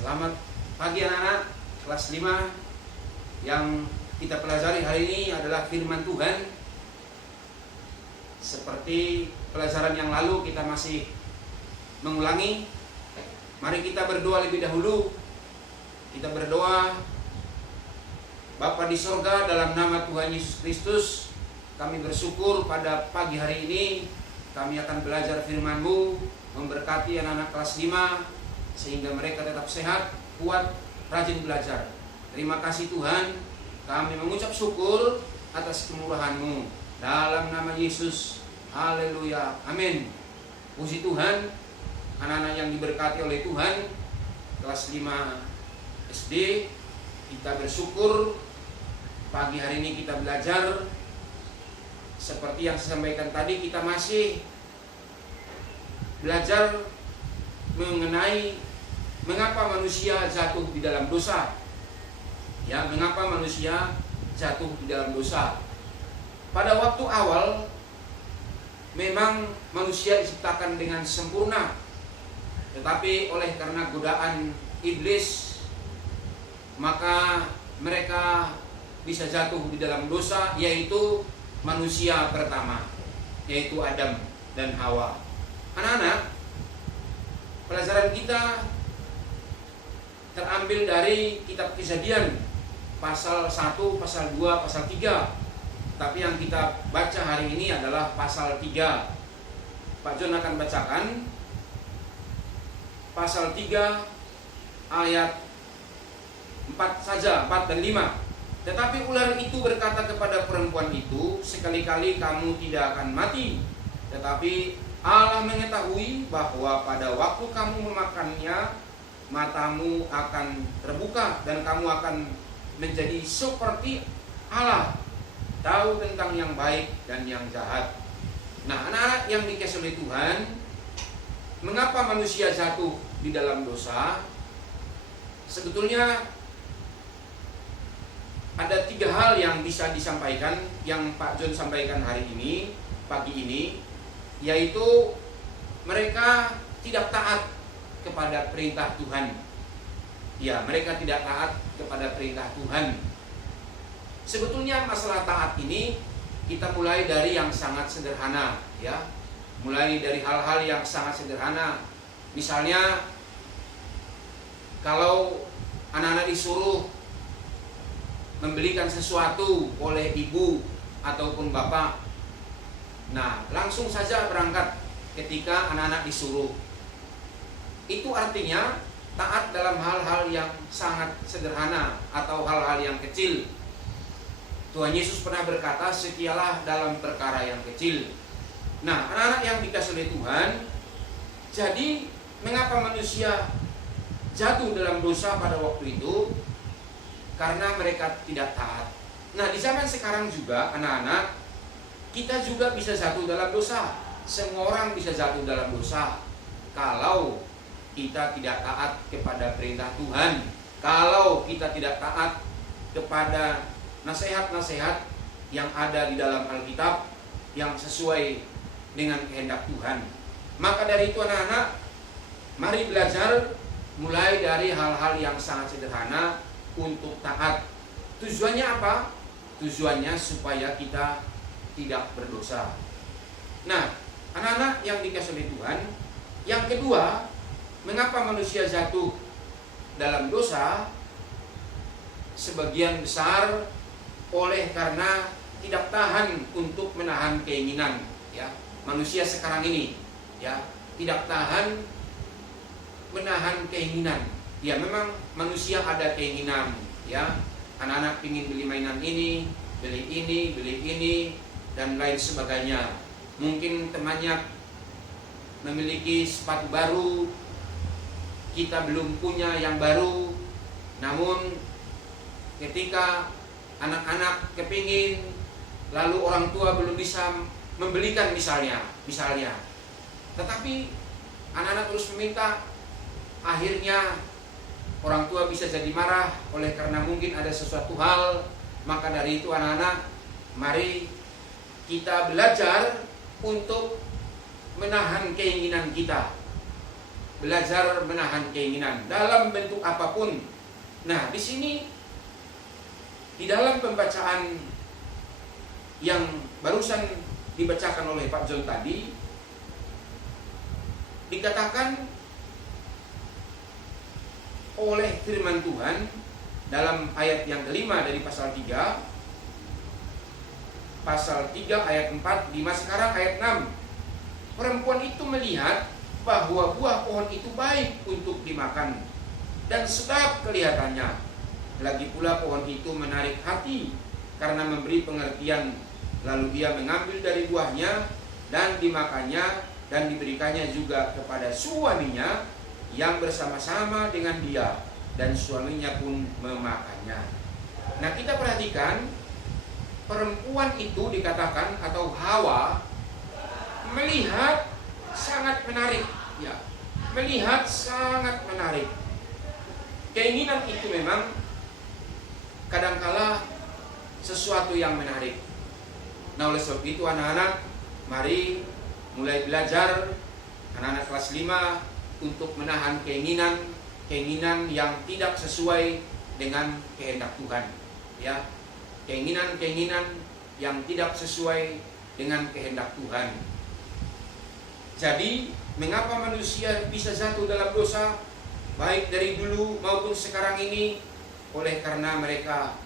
Selamat pagi anak-anak kelas 5. Yang kita pelajari hari ini adalah firman Tuhan. Seperti pelajaran yang lalu kita masih mengulangi. Mari kita berdoa lebih dahulu. Kita berdoa. Bapa di sorga, dalam nama Tuhan Yesus Kristus, kami bersyukur pada pagi hari ini kami akan belajar firman-Mu, memberkati anak-anak kelas 5 sehingga mereka tetap sehat, kuat, rajin belajar. Terima kasih Tuhan, kami mengucap syukur atas kemurahan-Mu dalam nama Yesus. Haleluya, amin. Puji Tuhan, anak-anak yang diberkati oleh Tuhan, kelas 5 SD, kita bersyukur pagi hari ini kita belajar. Seperti yang saya sampaikan tadi, kita masih belajar mengenai mengapa manusia jatuh di dalam dosa. Ya, mengapa manusia jatuh di dalam dosa. Pada waktu awal memang manusia diciptakan dengan sempurna. Tetapi oleh karena godaan iblis, maka mereka bisa jatuh di dalam dosa, yaitu manusia pertama, yaitu Adam dan Hawa. Anak-anak, pelajaran kita terambil dari kitab Kejadian pasal 1, pasal 2, pasal 3. Tapi yang kita baca hari ini adalah pasal 3. Pak John akan bacakan pasal 3 ayat 4 saja, 4 dan 5. Tetapi ular itu berkata kepada perempuan itu, sekali-kali kamu tidak akan mati. Tetapi Allah mengetahui bahwa pada waktu kamu memakannya, matamu akan terbuka dan kamu akan menjadi seperti Allah, tahu tentang yang baik dan yang jahat. Nah, anak-anak yang dikasihi oleh Tuhan, mengapa manusia jatuh di dalam dosa? Sebetulnya ada 3 hal yang bisa disampaikan, yang Pak John sampaikan hari ini, pagi ini, yaitu mereka tidak taat kepada perintah Tuhan. Ya, mereka tidak taat kepada perintah Tuhan. Sebetulnya masalah taat ini kita mulai dari yang sangat sederhana, ya. Mulai dari hal-hal yang sangat sederhana. Misalnya kalau anak-anak disuruh membelikan sesuatu oleh ibu ataupun bapak, nah langsung saja berangkat ketika anak-anak disuruh. Itu artinya taat dalam hal-hal yang sangat sederhana atau hal-hal yang kecil. Tuhan Yesus pernah berkata, setialah dalam perkara yang kecil. Nah, anak-anak yang dikasihi oleh Tuhan, jadi mengapa manusia jatuh dalam dosa pada waktu itu? Karena mereka tidak taat. Nah, di zaman sekarang juga anak-anak, kita juga bisa jatuh dalam dosa. Semua orang bisa jatuh dalam dosa kalau kita tidak taat kepada perintah Tuhan, kalau kita tidak taat kepada nasihat-nasihat yang ada di dalam Alkitab yang sesuai dengan kehendak Tuhan. Maka dari itu anak-anak, mari belajar mulai dari hal-hal yang sangat sederhana untuk taat. Tujuannya apa? Tujuannya supaya kita tidak berdosa. Nah, anak-anak yang dikasihi oleh Tuhan, yang kedua, mengapa manusia jatuh dalam dosa? Sebagian besar oleh karena tidak tahan untuk menahan keinginan, ya. Manusia sekarang ini, ya, tidak tahan menahan keinginan. Ya, memang manusia ada keinginan, ya. Anak-anak ingin beli mainan ini, beli ini, dan lain sebagainya. Mungkin temannya memiliki sepatu baru, kita belum punya yang baru. Namun ketika anak-anak kepingin, lalu orang tua belum bisa membelikan misalnya. Tetapi anak-anak terus meminta, akhirnya orang tua bisa jadi marah oleh karena mungkin ada sesuatu hal. Maka dari itu anak-anak, mari kita belajar untuk menahan keinginan kita. belajar menahan keinginan dalam bentuk apapun. Nah, di sini di dalam pembacaan yang barusan dibacakan oleh Pak John tadi, dikatakan oleh firman Tuhan dalam ayat yang kelima dari pasal 3 ayat 4, sekarang ayat 6. Perempuan itu melihat bahwa buah pohon itu baik untuk dimakan dan sedap kelihatannya. Lagi pula pohon itu menarik hati karena memberi pengertian. Lalu dia mengambil dari buahnya dan dimakannya dan diberikannya juga kepada suaminya yang bersama-sama dengan dia, dan suaminya pun memakannya. Nah, kita perhatikan perempuan itu dikatakan atau Hawa melihat sangat menarik, ya, melihat sangat menarik. Keinginan itu memang kadangkala sesuatu yang menarik. Nah, oleh sebab itu anak-anak, mari mulai belajar, anak-anak kelas 5, untuk menahan keinginan yang tidak sesuai dengan kehendak Tuhan, ya. Keinginan yang tidak sesuai dengan kehendak Tuhan. Jadi, mengapa manusia bisa jatuh dalam dosa, baik dari dulu maupun sekarang ini? Oleh karena mereka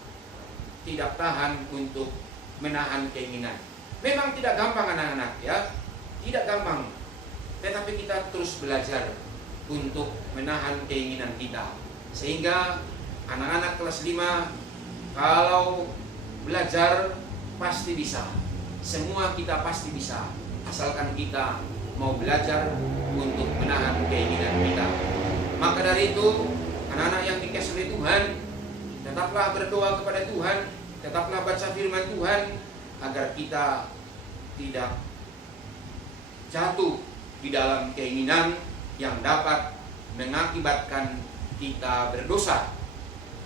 tidak tahan untuk menahan keinginan. Memang tidak gampang anak-anak, ya, tidak gampang. Tetapi kita terus belajar untuk menahan keinginan kita. Sehingga anak-anak kelas 5 kalau belajar pasti bisa. Semua kita pasti bisa, asalkan kita mau belajar untuk menahan keinginan kita. Maka dari itu, anak-anak yang dikasihi oleh Tuhan, tetaplah berdoa kepada Tuhan, tetaplah baca firman Tuhan, agar kita tidak jatuh di dalam keinginan yang dapat mengakibatkan kita berdosa.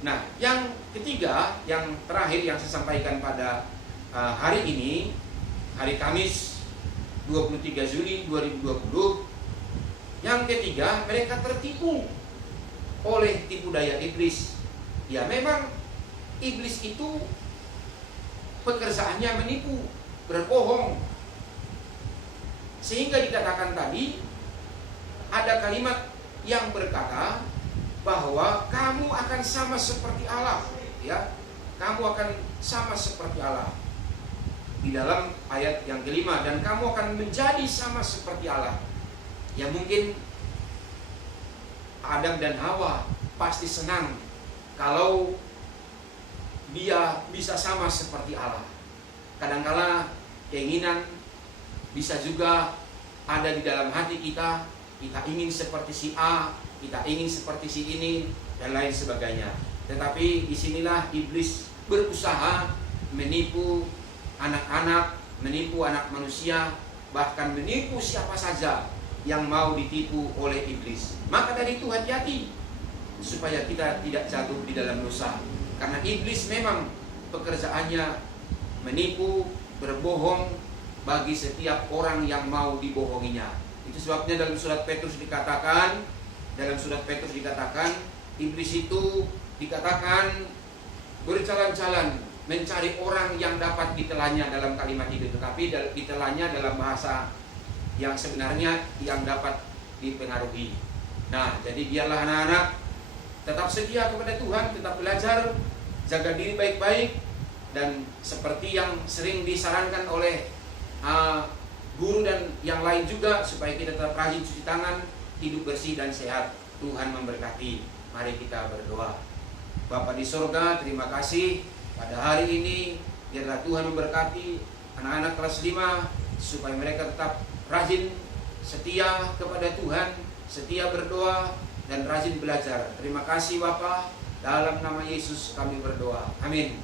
Nah, yang ketiga, yang terakhir yang saya sampaikan pada hari ini, hari Kamis 23 Juli 2020, yang ketiga, mereka tertipu oleh tipu daya iblis. Ya, memang iblis itu pekerjaannya menipu, berbohong. Sehingga dikatakan tadi, ada kalimat yang berkata bahwa kamu akan sama seperti Allah, ya. Kamu akan sama seperti Allah. Di dalam ayat yang kelima, dan kamu akan menjadi sama seperti Allah. Ya, mungkin Adam dan Hawa pasti senang kalau dia bisa sama seperti Allah. Kadangkala keinginan bisa juga ada di dalam hati kita. Kita ingin seperti si A, kita ingin seperti si ini, dan lain sebagainya. Tetapi disinilah iblis berusaha menipu anak-anak, menipu anak manusia, bahkan menipu siapa saja yang mau ditipu oleh iblis. Maka dari itu hati-hati supaya kita tidak jatuh di dalam dosa. Karena iblis memang pekerjaannya menipu, berbohong bagi setiap orang yang mau dibohonginya. Itu sebabnya dalam surat Petrus dikatakan, iblis itu dikatakan berjalan-jalan mencari orang yang dapat ditelannya dalam kalimat itu. Tetapi ditelannya dalam bahasa yang sebenarnya yang dapat dipengaruhi. Nah, jadi biarlah anak-anak tetap setia kepada Tuhan, tetap belajar, jaga diri baik-baik, dan seperti yang sering disarankan oleh guru dan yang lain juga, supaya kita tetap rajin cuci tangan, hidup bersih dan sehat. Tuhan memberkati. Mari kita berdoa. Bapa di sorga, terima kasih pada hari ini. Biarlah Tuhan memberkati anak-anak kelas 5, supaya mereka tetap rajin, setia kepada Tuhan, setia berdoa, dan rajin belajar. Terima kasih Bapa. Dalam nama Yesus kami berdoa. Amin.